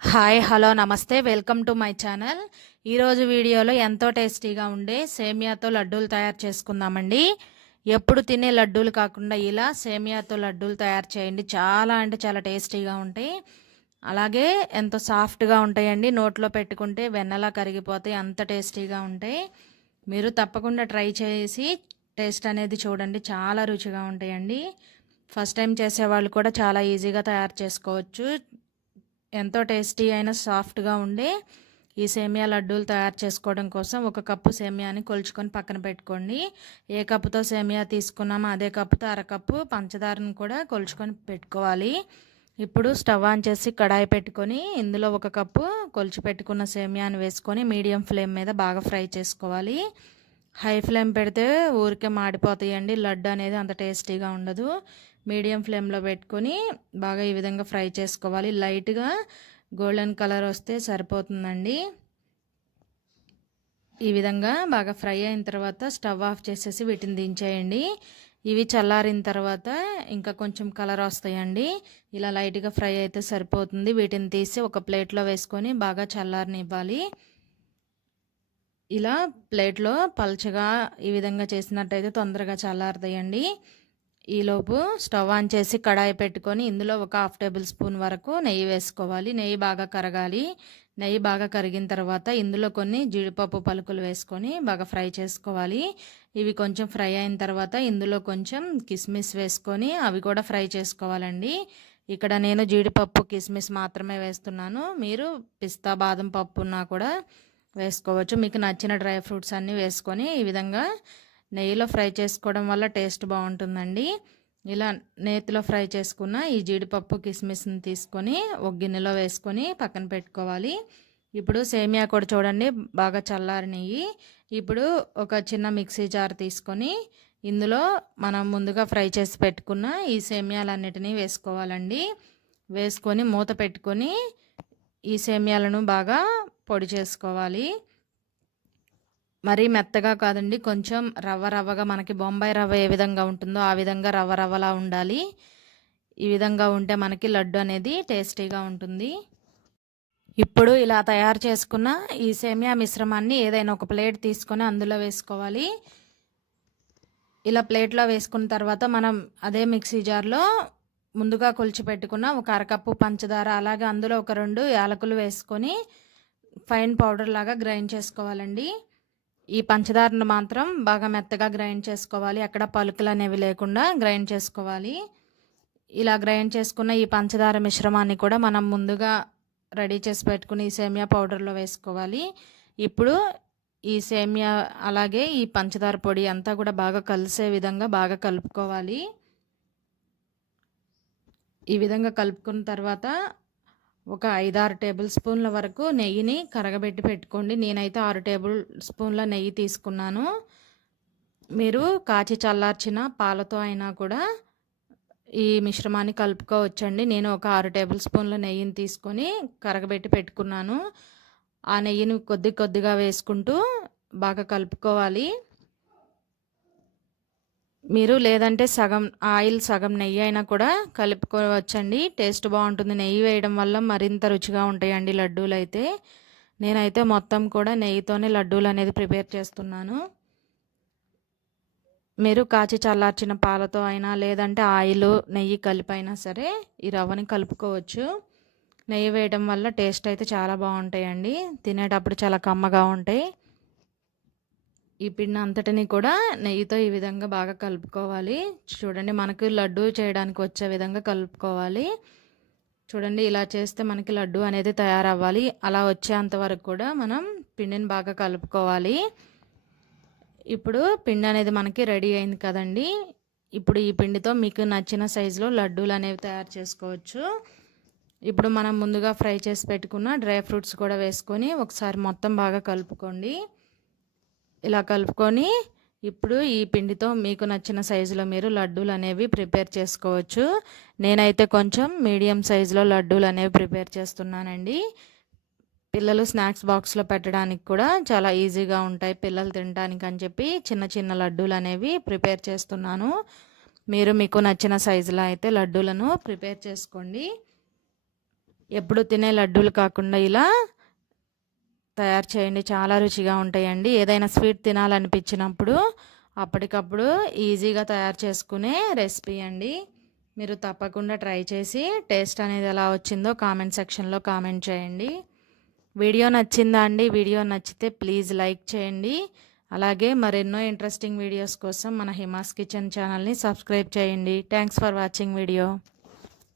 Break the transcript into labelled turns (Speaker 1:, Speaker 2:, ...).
Speaker 1: Hi hello నమస్తే welcome to my channel. ఈరోజు వీడియోలో ఎంతో టేస్టీగా ఉండే సేమియాతో లడ్డూలు తయారు చేసుకుందామండి. ఎప్పుడు తినే లడ్డూలు కాకుండా ఇలా సేమియాతో లడ్డూలు తయారు చేయండి. చాలా అంటే చాలా టేస్టీగా ఉంటాయి. అలాగే ఎంతో సాఫ్ట్గా ఉంటాయండి. నోట్లో పెట్టుకుంటే వెన్నలా కరిగిపోతాయి. అంత టేస్టీగా ఉంటాయి. మీరు తప్పకుండా ట్రై చేసి టేస్ట్ అనేది చూడండి. చాలా రుచిగా ఉంటాయండి. ఫస్ట్ టైం చేసేవాళ్ళు కూడా చాలా ఈజీగా తయారు చేసుకోవచ్చు. ఎంతో టేస్టీ అయిన సాఫ్ట్గా ఉండే ఈ సేమియా లడ్డూలు తయారు చేసుకోవడం కోసం ఒక కప్పు సేమియాని కొలుచుకొని పక్కన పెట్టుకోండి. ఏ కప్పుతో సేమియా తీసుకున్నామో అదే కప్పుతో అరకప్పు పంచదారను కూడా కొలుచుకొని పెట్టుకోవాలి. ఇప్పుడు స్టవ్ ఆన్ చేసి కడాయి పెట్టుకొని ఇందులో ఒక కప్పు కొలిచి పెట్టుకున్న సేమియాని వేసుకొని మీడియం ఫ్లేమ్ మీద బాగా ఫ్రై చేసుకోవాలి. హై ఫ్లేమ్ పెడితే ఊరికే మాడిపోతాయండి. లడ్డు అనేది అంత టేస్టీగా ఉండదు. మీడియం ఫ్లేమ్లో పెట్టుకొని బాగా ఈ విధంగా ఫ్రై చేసుకోవాలి. లైట్గా గోల్డెన్ కలర్ వస్తే సరిపోతుందండి. ఈ విధంగా బాగా ఫ్రై అయిన తర్వాత స్టవ్ ఆఫ్ చేసేసి వీటిని దించేయండి. ఇవి చల్లారిన తర్వాత ఇంకా కొంచెం కలర్ వస్తాయండి. ఇలా లైట్గా ఫ్రై అయితే సరిపోతుంది. వీటిని తీసి ఒక ప్లేట్లో వేసుకొని బాగా చల్లారనివ్వాలి. ఇలా ప్లేట్లో పల్చగా ఈ విధంగా చేసినట్టయితే తొందరగా చల్లారుతాయండి. ఈలోపు స్టవ్ ఆన్ చేసి కడాయి పెట్టుకొని ఇందులో ఒక హాఫ్ టేబుల్ స్పూన్ వరకు నెయ్యి వేసుకోవాలి. నెయ్యి బాగా కరగాలి. నెయ్యి బాగా కరిగిన తర్వాత ఇందులో కొన్ని జీడిపప్పు పలుకులు వేసుకొని బాగా ఫ్రై చేసుకోవాలి. ఇవి కొంచెం ఫ్రై అయిన తర్వాత ఇందులో కొంచెం కిస్మిస్ వేసుకొని అవి కూడా ఫ్రై చేసుకోవాలండి. ఇక్కడ నేను జీడిపప్పు కిస్మిస్ మాత్రమే వేస్తున్నాను. మీరు పిస్తా బాదం పప్పు ఉన్నా కూడా వేసుకోవచ్చు. మీకు నచ్చిన డ్రై ఫ్రూట్స్ అన్నీ వేసుకొని ఈ విధంగా నెయ్యిలో ఫ్రై చేసుకోవడం వల్ల టేస్ట్ బాగుంటుందండి. ఇలా నేతిలో ఫ్రై చేసుకున్న ఈ జీడిపప్పు కిస్మిస్ని తీసుకొని ఒక గిన్నెలో వేసుకొని పక్కన పెట్టుకోవాలి. ఇప్పుడు సేమియా కూడా చూడండి బాగా చల్లారినవి ఇప్పుడు ఒక చిన్న మిక్సీ జార్ తీసుకొని ఇందులో మనం ముందుగా ఫ్రై చేసి పెట్టుకున్న ఈ సేమియాలన్నిటినీ వేసుకోవాలండి. వేసుకొని మూత పెట్టుకొని ఈ సేమియాలను బాగా పొడి చేసుకోవాలి. మరీ మెత్తగా కాదండి. కొంచెం రవ్వ రవ్వగా మనకి బొంబాయి రవ్వ ఏ విధంగా ఉంటుందో ఆ విధంగా రవ్వ రవ్వలా ఉండాలి. ఈ విధంగా ఉంటే మనకి లడ్డు అనేది టేస్టీగా ఉంటుంది. ఇప్పుడు ఇలా తయారు చేసుకున్న ఈ సేమియా మిశ్రమాన్ని ఏదైనా ఒక ప్లేట్ తీసుకొని అందులో వేసుకోవాలి. ఇలా ప్లేట్లో వేసుకున్న తర్వాత మనం అదే మిక్సీ జార్లో ముందుగా కొలిచి పెట్టుకున్న ఒక అరకప్పు పంచదార అలాగే అందులో ఒక రెండు యాలకులు వేసుకొని ఫైన్ పౌడర్ లాగా గ్రైండ్ చేసుకోవాలండి. ఈ పంచదారను మాత్రం బాగా మెత్తగా గ్రైండ్ చేసుకోవాలి. అక్కడ పలుకులు అనేవి లేకుండా గ్రైండ్ చేసుకోవాలి. ఇలా గ్రైండ్ చేసుకున్న ఈ పంచదార మిశ్రమాన్ని కూడా మనం ముందుగా రెడీ చేసి పెట్టుకుని ఈ సేమియా పౌడర్లో వేసుకోవాలి. ఇప్పుడు ఈ సేమియా అలాగే ఈ పంచదార పొడి అంతా కూడా బాగా కలిసే విధంగా బాగా కలుపుకోవాలి. ఈ విధంగా కలుపుకున్న తర్వాత ఒక ఐదారు టేబుల్ స్పూన్ల వరకు నెయ్యిని కరగబెట్టి పెట్టుకోండి. నేనైతే ఆరు టేబుల్ స్పూన్ల నెయ్యి తీసుకున్నాను. మీరు కాచి చల్లార్చిన పాలతో అయినా కూడా ఈ మిశ్రమాన్ని కలుపుకోవచ్చండి. నేను ఒక ఆరు టేబుల్ స్పూన్ల నెయ్యిని తీసుకొని కరగబెట్టి పెట్టుకున్నాను. ఆ నెయ్యిని కొద్ది కొద్దిగా వేసుకుంటూ బాగా కలుపుకోవాలి. మీరు లేదంటే సగం ఆయిల్ సగం నెయ్యి అయినా కూడా కలుపుకోవచ్చండి. టేస్ట్ బాగుంటుంది. నెయ్యి వేయడం వల్ల మరింత రుచిగా ఉంటాయండి లడ్డూలు అయితే. నేనైతే మొత్తం కూడా నెయ్యితోనే లడ్డూలు అనేది ప్రిపేర్ చేస్తున్నాను. మీరు కాచి చల్లార్చిన పాలతో అయినా లేదంటే ఆయిల్ నెయ్యి కలిపైనా సరే ఈ రవ్వని కలుపుకోవచ్చు. నెయ్యి వేయడం వల్ల టేస్ట్ అయితే చాలా బాగుంటాయండి. తినేటప్పుడు చాలా కమ్మగా ఉంటాయి. ఈ పిండి అంతటిని కూడా నెయ్యితో ఈ విధంగా బాగా కలుపుకోవాలి. చూడండి మనకు లడ్డు చేయడానికి వచ్చే విధంగా కలుపుకోవాలి. చూడండి ఇలా చేస్తే మనకి లడ్డు అనేది తయారవ్వాలి. అలా వచ్చేంత వరకు కూడా మనం పిండిని బాగా కలుపుకోవాలి. ఇప్పుడు పిండి అనేది మనకి రెడీ అయింది కదండి. ఇప్పుడు ఈ పిండితో మీకు నచ్చిన సైజులో లడ్డూలు అనేవి తయారు చేసుకోవచ్చు. ఇప్పుడు మనం ముందుగా ఫ్రై చేసి పెట్టుకున్న డ్రై ఫ్రూట్స్ కూడా వేసుకొని ఒకసారి మొత్తం బాగా కలుపుకోండి. ఇలా కలుపుకొని ఇప్పుడు ఈ పిండితో మీకు నచ్చిన సైజులో మీరు లడ్డూలు అనేవి ప్రిపేర్ చేసుకోవచ్చు. నేనైతే కొంచెం మీడియం సైజులో లడ్డూలు అనేవి ప్రిపేర్ చేస్తున్నానండి. పిల్లలు స్నాక్స్ బాక్స్లో పెట్టడానికి కూడా చాలా ఈజీగా ఉంటాయి పిల్లలు తినడానికి అని చెప్పి చిన్న చిన్న లడ్డూలు అనేవి ప్రిపేర్ చేస్తున్నాను. మీరు మీకు నచ్చిన సైజులో అయితే లడ్డూలను ప్రిపేర్ చేసుకోండి. ఎప్పుడు తినే లడ్డూలు కాకుండా ఇలా తయారు చేయండి. చాలా రుచిగా ఉంటాయండి. ఏదైనా స్వీట్ తినాలనిపించినప్పుడు అప్పటికప్పుడు ఈజీగా తయారు చేసుకునే రెసిపీ అండి. మీరు తప్పకుండా ట్రై చేసి టేస్ట్ అనేది ఎలా వచ్చిందో కామెంట్ సెక్షన్లో కామెంట్ చేయండి. వీడియో నచ్చిందా అండి? వీడియో నచ్చితే ప్లీజ్ లైక్ చేయండి. అలాగే మరెన్నో ఇంట్రెస్టింగ్ వీడియోస్ కోసం మన హిమాస్ కిచెన్ ఛానల్ని సబ్స్క్రైబ్ చేయండి. Thanks for watching video.